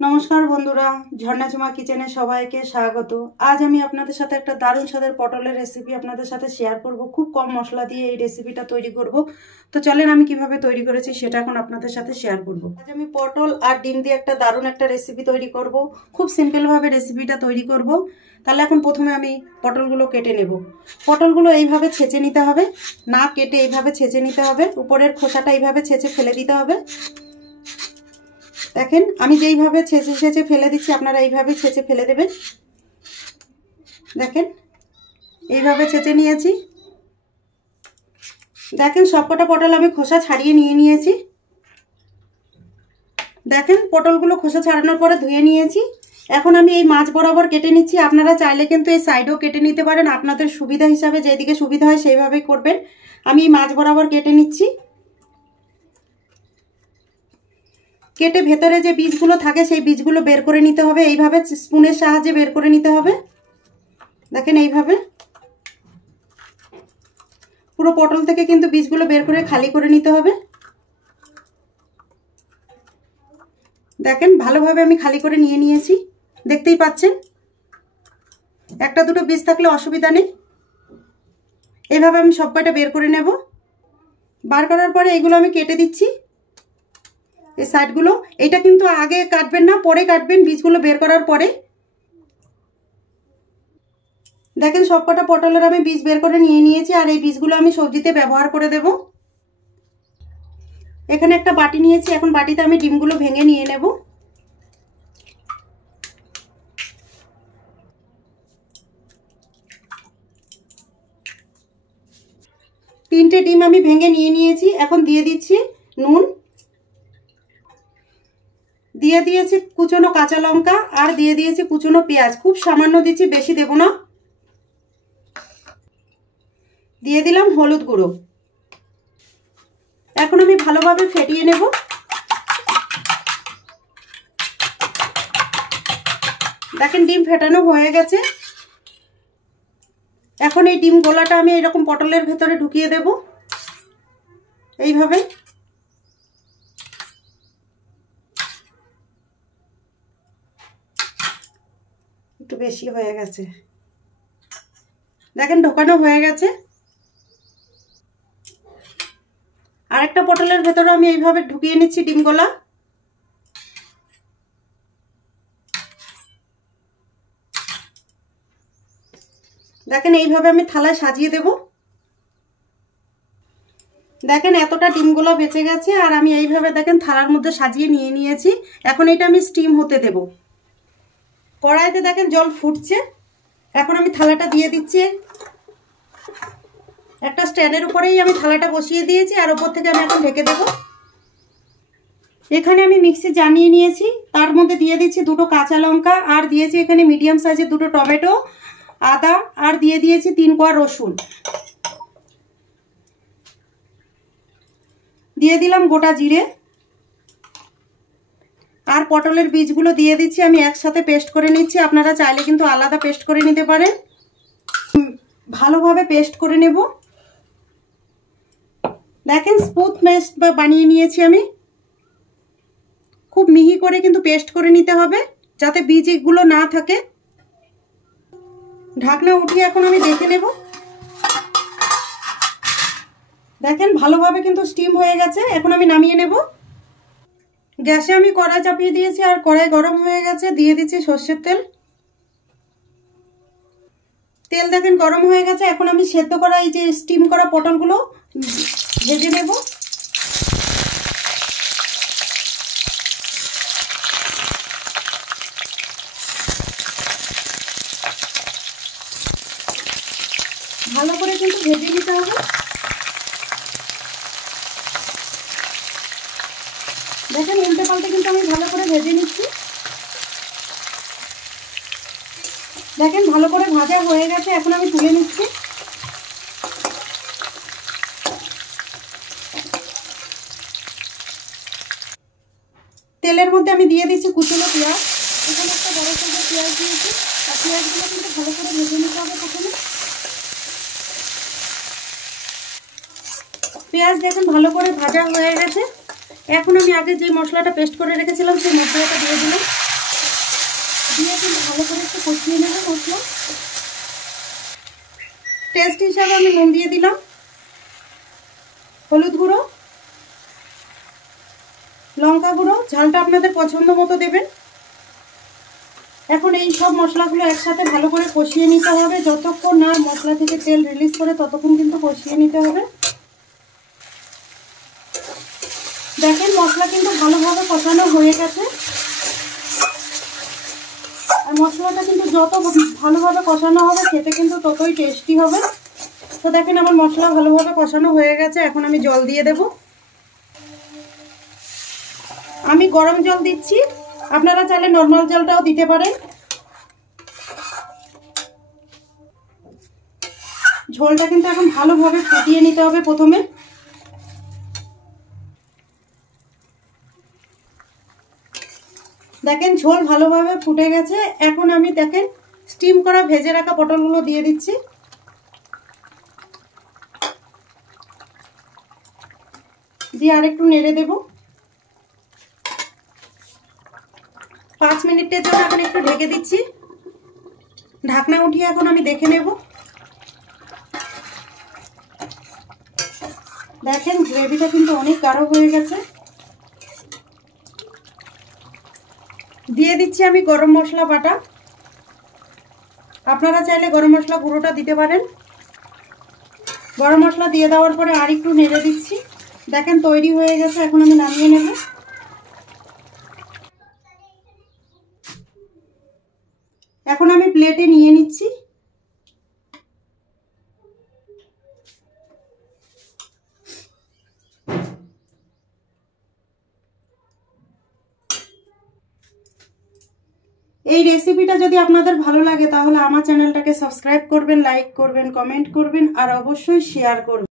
নমস্কার বন্ধুরা, ঝর্ণা ঝুমা কিচেনে সবাইকে স্বাগত। আজ আমি আপনাদের সাথে একটা দারুণ স্বাদের পটলের রেসিপি আপনাদের সাথে শেয়ার করব। খুব কম মশলা দিয়ে এই রেসিপিটা তৈরি করব। তো চলেন আমি কিভাবে তৈরি করেছি সেটা এখন আপনাদের সাথে শেয়ার করব। আজ আমি পটল আর ডিম দিয়ে একটা দারুণ একটা রেসিপি তৈরি করব। খুব সিম্পলভাবে রেসিপিটা তৈরি করব। তাহলে এখন প্রথমে আমি পটলগুলো কেটে নেব। পটলগুলো এইভাবে ছেঁচে নিতে হবে, না কেটে এইভাবে ছেঁচে নিতে হবে। উপরের খোসাটা এইভাবে ছেঁচে ফেলে দিতে হবে। দেখেন আমি যেইভাবে ছেঁচে ফেলে দিচ্ছি আপনারা এইভাবে ছেঁচে ফেলে দেবেন। দেখেন এইভাবে ছেঁচে নিয়েছি। দেখেন সবকটা পটল আমি খোসা ছাড়িয়ে নিয়েছি। দেখেন পটলগুলো খোসা ছাড়ানোর পরে ধুয়ে নিয়েছি। এখন আমি এই মাছ বরাবর কেটে নিচ্ছি। আপনারা চাইলে কিন্তু এই সাইডেও কেটে নিতে পারেন, আপনাদের সুবিধা হিসাবে যেদিকে সুবিধা হয় সেইভাবেই করবেন। আমি এই মাছ বরাবর কেটে নিচ্ছি। কেটে ভেতরে যে বীজগুলো থাকে সেই বীজগুলো বের করে নিতে হবে। এইভাবে স্পুনের সাহায্যে বের করে নিতে হবে। দেখেন এইভাবে পুরো পটল থেকে কিন্তু বীজগুলো বের করে খালি করে নিতে হবে। দেখেন ভালোভাবে আমি খালি করে নিয়ে নিয়েছি, দেখতেই পাচ্ছেন। একটা দুটো বীজ থাকলে অসুবিধা নেই। এইভাবে আমি সব কয়টা বের করে নেব। বার করার পরে এগুলো আমি কেটে দিচ্ছি, এই সাইডগুলো। এটা কিন্তু আগে কাটবেন না, পরে কাটবেন, বীজগুলো বের করার পরে। দেখেন সবকটা পটলের আমি বীজ বের করে নিয়ে নিয়েছি, আর এই বীজগুলো আমি সবজিতে ব্যবহার করে দেব। এখানে একটা বাটি নিয়েছি, এখন বাটিতে আমি ডিমগুলো ভেঙে নিয়ে নেব। তিনটে ডিম আমি ভেঙে নিয়ে নিয়েছি। এখন দিয়ে দিচ্ছি নুন, দিয়ে দিয়েছি কুচনো কাঁচা লঙ্কা, আর দিয়ে দিয়েছি কুচনো পেঁয়াজ। খুব সামান্য দিচ্ছি, বেশি দেব না। দিয়ে দিলাম হলুদ গুঁড়ো। এখন আমি ভালোভাবে ফেটিয়ে নেব। দেখেন ডিম ফেটানো হয়ে গেছে। এখন এই ডিম গোলাটা আমি এরকম পটলের ভেতরে ঢুকিয়ে দেব, এইভাবে। একটু বেশি হয়ে গেছে। দেখেন ঢোকানো হয়ে গেছে। আরেকটা পটলের ভেতরে আমি এইভাবে ঢুকিয়ে নিচ্ছি ডিমগুলা। দেখেন এইভাবে আমি থালায় সাজিয়ে দেব। দেখেন এতটা ডিমগুলো বেঁচে গেছে, আর আমি এইভাবে দেখেন থালার মধ্যে সাজিয়ে নিয়ে নিয়েছি। এখন এটা আমি স্টিম হতে দেব। কড়াইতে দেখেন জল ফুটছে। এখন আমি থালাটা দিয়ে দিচ্ছি। একটা স্ট্যান্ডের উপরেই আমি থালাটা বসিয়ে দিয়েছি, আর উপর থেকে আমি এখন ঢেকে দেব। এখানে আমি মিক্সি জানিয়ে নিয়েছি, তার মধ্যে দিয়ে দিচ্ছি দুটো কাঁচা লঙ্কা, আর দিয়েছি এখানে মিডিয়াম সাইজের দুটো টমেটো, আদা, আর দিয়ে দিয়েছি 3 কোয়া রসুন। দিয়ে দিলাম গোটা জিরে, আর পটলের বীজগুলো দিয়ে দিচ্ছি। আমি একসাথে পেস্ট করে নিচ্ছি, আপনারা চাইলে কিন্তু আলাদা পেস্ট করে নিতে পারেন। ভালোভাবে পেস্ট করে নেব। দেখেন স্মুথ পেস্ট বানিয়ে নিয়েছি আমি। খুব মিহি করে কিন্তু পেস্ট করে নিতে হবে, যাতে বীজ এগুলো না থাকে। ঢাকনা উঠিয়ে এখন আমি দেখে নেব। দেখেন ভালোভাবে কিন্তু স্টিম হয়ে গেছে। এখন আমি নামিয়ে নেব। গ্যাসে আমি কড়াই চাপিয়ে দিয়েছি, আর কড়াই গরম হয়ে গেছে। দিয়ে দিচ্ছি সর্ষের তেল। তেল দেখেন গরম হয়ে গেছে। এখন আমি সেদ্ধ করা এই যে স্টিম করা পটলগুলো ভেজে নেব। ভালো করে কিন্তু ভেজে নিতে হবে। দেখেন উল্টে পাল্টে কিন্তু আমি ভালো করে ভেজে নিচ্ছি। দেখেন ভালো করে ভাজা হয়ে গেছে। এখন আমি তুলে নিচ্ছি। তেলের মধ্যে আমি দিয়ে দিচ্ছি কুচনো পেঁয়াজ। এখানে একটা বড় সাইজের পেঁয়াজ দিয়েছি, আর পেঁয়াজগুলো কিন্তু ভালো করে ভেজে নিতে হবে প্রথমে। পেঁয়াজ দেখুন ভালো করে ভাজা হয়ে গেছে। এখন আমি আগে যে মশলাটা পেস্ট করে রেখেছিলাম সেই মশলাটা দিয়ে দিলাম, দিয়ে কিন্তু ভালো করে একটু কষিয়ে নেব মশলা। টেস্ট হিসাবে আমি নুন দিয়ে দিলাম, হলুদ গুঁড়ো, লঙ্কা গুঁড়ো, ঝালটা আপনাদের পছন্দ মতো দেবেন। এখন এই সব মশলাগুলো একসাথে ভালো করে কষিয়ে নিতে হবে, যতক্ষণ না মশলা থেকে তেল রিলিজ করে ততক্ষণ কিন্তু কষিয়ে নিতে হবে। দেখেন মশলা কিন্তু ভালোভাবে কষানো হয়ে গেছে, আর মশলাটা কিন্তু যত ভালোভাবে কষানো হবে খেতে কিন্তু ততই টেস্টি হবে। তো দেখেন আমার মশলা ভালোভাবে কষানো হয়ে গেছে, এখন আমি জল দিয়ে দেব। আমি গরম জল দিচ্ছি, আপনারা চাইলে নর্মাল জলটাও দিতে পারেন। ঝোলটা কিন্তু এখন ভালোভাবে ফুটিয়ে নিতে হবে প্রথমে। দেখেন ঝোল ভালোভাবে ফুটে গেছে, এখন আমি দেখেন স্টিম করা ভেজে রাখা পটলগুলো দিয়ে দিচ্ছি। দিয়ে আরেকটু নেড়ে দেব। 5 মিনিটের জন্য এখন একটু ঢেকে দিচ্ছি। ঢাকনা উঠিয়ে এখন আমি দেখে নেব। দেখেন গ্রেভিটা কিন্তু অনেক গাঢ় হয়ে গেছে। দিয়ে দিচ্ছি আমি গরম মশলা বাটা, আপনারা চাইলে গরম মশলা গুঁড়োটা দিতে পারেন। গরম মশলা দিয়ে দেওয়ার পরে আর একটু নেড়ে দিচ্ছি। দেখেন তৈরি হয়ে গেছে, এখন আমি নামিয়ে নেব। এখন আমি প্লেটে নিয়ে নিচ্ছি। এই রেসিপিটা যদি আপনাদের ভালো লাগে তাহলে আমার চ্যানেলটাকে সাবস্ক্রাইব করবেন, লাইক করবেন, কমেন্ট করবেন আর অবশ্যই শেয়ার করবেন।